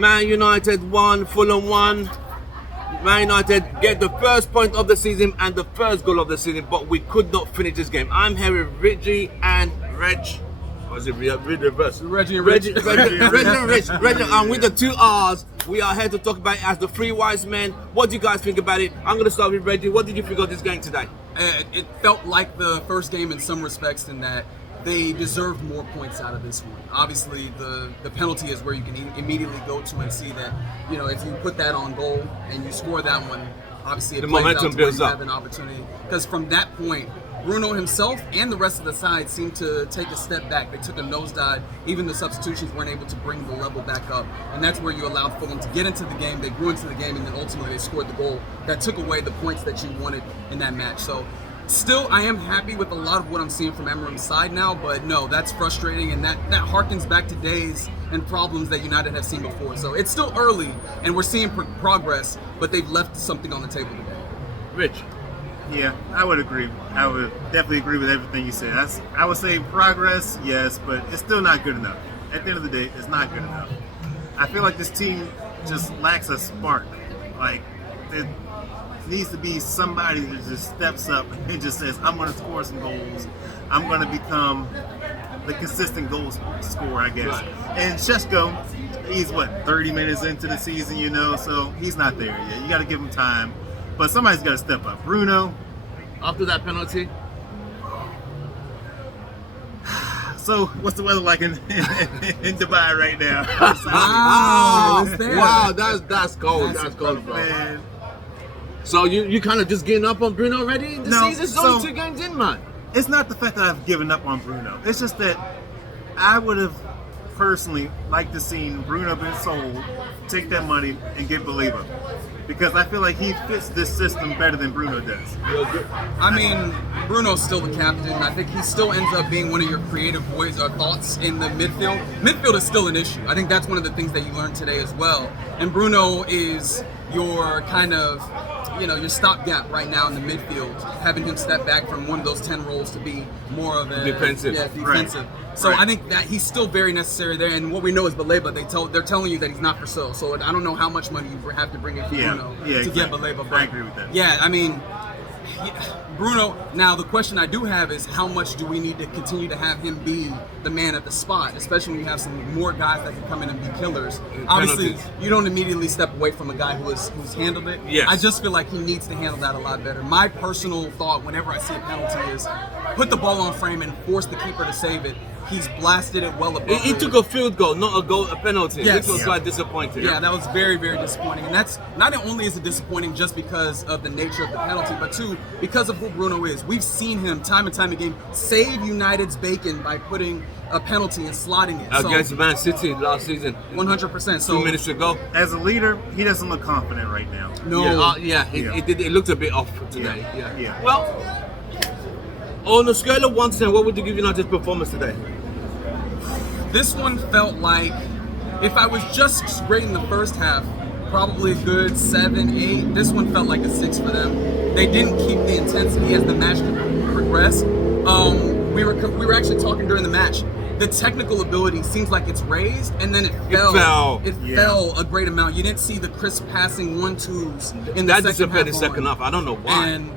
Man United won, Fulham won. Man United get the first point of the season and the first goal of the season, but we could not finish this game. I'm here with Reggie and Reg. Or is it reverse? Reggie and Rich. Reggie and Rich. And with the two R's, we are here to talk about it as the three wise men. What do you guys think about it? I'm going to start with Reggie. What did you think of this game today? It felt like the first game in some respects in that they deserved more points out of this one. Obviously, the penalty is where you can immediately go to and see that, if you put that on goal and you score that one, obviously it the plays momentum out to where builds you up. have an opportunity. Because from that point, Bruno himself and the rest of the side seemed to take a step back. They took a nosedive. Even the substitutions weren't able to bring the level back up. And that's where you allowed Fulham to get into the game. They grew into the game, and then ultimately they scored the goal that took away the points that you wanted in that match. So still, I am happy with a lot of what I'm seeing from Emery's side now, but no, that's frustrating, and that harkens back to days and problems that United have seen before. So it's still early, and we're seeing progress, but they've left something on the table today. Rich. Yeah, I would agree. I would definitely agree with everything you said. I would say progress, yes, but it's still not good enough. At the end of the day, it's not good enough. I feel like this team just lacks a spark. Like, it needs to be somebody that just steps up and just says, I'm going to score some goals. I'm going to become the consistent goal scorer, I guess. Right. And Šeško, he's 30 minutes into the season, so he's not there yet. You got to give him time. But somebody's got to step up. Bruno. After that penalty. So, what's the weather like in Dubai right now? Wow, that's cold. That's cold, bro. Man. So you kind of just giving up on Bruno already? The No, season's only 2 games in, man. It's not the fact that I've given up on Bruno. It's just that I would have personally liked to see Bruno been sold, take that money, and get Baleba. Because I feel like he fits this system better than Bruno does. I mean, Bruno's still the captain. I think he still ends up being one of your creative voice or thoughts in the midfield. Midfield is still an issue. I think that's one of the things that you learned today as well. And Bruno is your kind of, your stopgap right now in the midfield, having him step back from one of those 10 roles to be more of a defensive. Yeah, defensive. Right. So Right. I think that he's still very necessary there. And what we know is Baleba, they're telling you that he's not for sale. So I don't know how much money you have to bring in for Bruno to exactly. get Baleba. I agree with that. Yeah, I mean, Bruno, now the question I do have is how much do we need to continue to have him be the man at the spot, especially when you have some more guys that can come in and be killers. Obviously, penalties. you don't immediately step away from a guy who's handled it. Yes. I just feel like he needs to handle that a lot better. My personal thought whenever I see a penalty is put the ball on frame and force the keeper to save it. He's blasted it well above. He took a field goal, not a penalty, Yes. which was quite disappointing. Yeah, that was very, very disappointing. And that's not only is it disappointing just because of the nature of the penalty, but two, because of who Bruno is. We've seen him time and time again save United's bacon by putting a penalty and slotting it. Against Man City last season. 100%. So 2 minutes ago. As a leader, he doesn't look confident right now. no. It looked a bit off today. Yeah. Well, on a scale of 1 to 10, what would you give United's performance today? This one felt like, if I was just rating the first half, probably a good 7, 8. This one felt like a 6 for them. They didn't keep the intensity as the match progressed. We were actually talking during the match. The technical ability seems like it's raised, and then it fell. It fell a great amount. You didn't see the crisp passing 1-2s in the That second half. disappeared in second half. I don't know why. And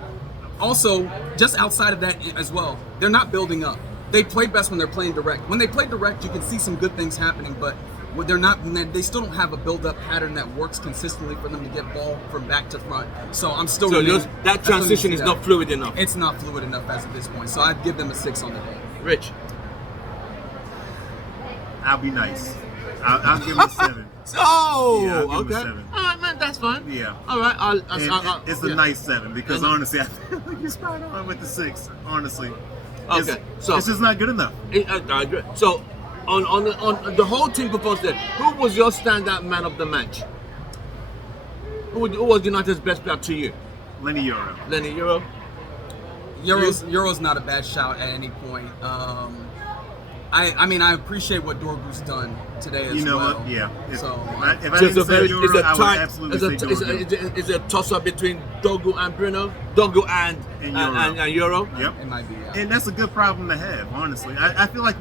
also, just outside of that as well, they're not building up. They play best when they're playing direct. When they play direct, you can see some good things happening, but when they're not, they still don't have a build-up pattern that works consistently for them to get ball from back to front. So I'm still. That transition is not fluid enough. It's not fluid enough as of this point. So I'd give them a 6 on the day. Rich. I'll be nice. I'll give him a 7. Oh, Yeah, I'll give him a okay. 7. All right, man, that's fine. Yeah. All right, It's a nice 7 because honestly, I feel like you're spot on with the 6. Honestly. Okay, so it's just not good enough. I agree. So, on the whole team performance, there, who was your standout man of the match? Who was United's best player to you? Lenny Euro. Lenny Euro. Euro's not a bad shout at any point. I mean, I appreciate what Dorgu's done today as well. You know what? Yeah. If So, I didn't say Euro, I would absolutely say Dorgu. Is it a toss-up between Dogu and Bruno? Dogu and Euro. and Euro? Yep. it might be. Yeah. And that's a good problem to have, honestly. I feel like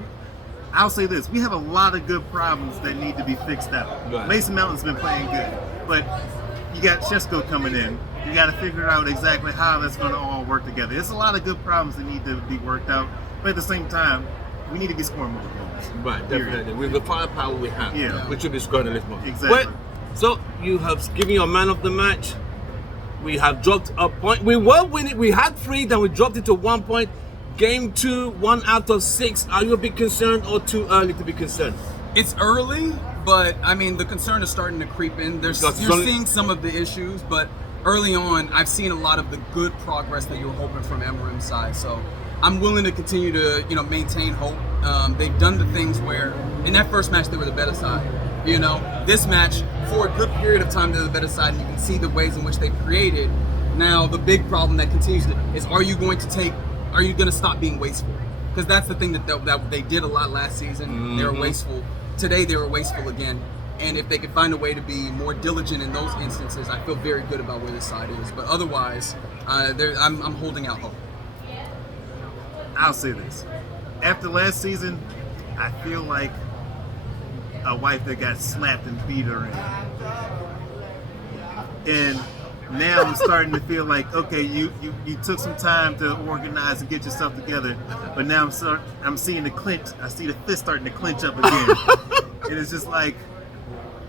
I'll say this: we have a lot of good problems that need to be fixed out. Right. Mason Mountain's been playing good, but you got Chesko coming in. You got to figure out exactly how that's going to all work together. There's a lot of good problems that need to be worked out, but at the same time, we need to be scoring more goals. Right, Period. definitely. With the firepower we have, Yeah. we should be scoring a little more. Exactly. Well, so you have given your man of the match. We have dropped a point. We were winning. We had 3, then we dropped it to 1 point. Game 2, 1 out of 6. Are you a bit concerned or too early to be concerned? It's early, but I mean the concern is starting to creep in. You're seeing some of the issues, but early on, I've seen a lot of the good progress that you were hoping from Emram's side. So I'm willing to continue to maintain hope. They've done the things where in that first match they were the better side. This match for a good period of time they're the better side, and you can see the ways in which they've created. Now the big problem that continues is: are you going to stop being wasteful? Because that's the thing that they did a lot last season. Mm-hmm. They were wasteful. Today they were wasteful again. And if they could find a way to be more diligent in those instances, I feel very good about where this side is. But otherwise, I'm holding out hope. I'll say this: after last season, I feel like a wife that got slapped and beat her in. And now I'm starting to feel like, okay, you took some time to organize and get yourself together, but now I'm seeing the clinch. I see the fist starting to clinch up again, and it's just like,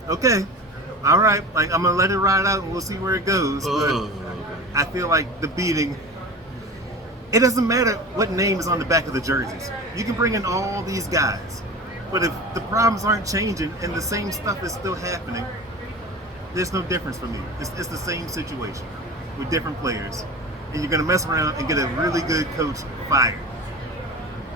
okay, all right, like I'm gonna let it ride out and we'll see where it goes. But I feel like the beating. It doesn't matter what name is on the back of the jerseys. You can bring in all these guys, but if the problems aren't changing and the same stuff is still happening, there's no difference for me. It's the same situation with different players, and you're gonna mess around and get a really good coach fired.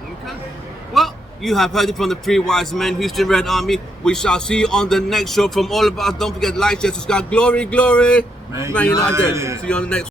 Okay. Well, you have heard it from the 3 wise men, Houston Red Army. We shall see you on the next show. From all of us, don't forget, like, share, subscribe. Glory, glory, Man Man United. United. See you on the next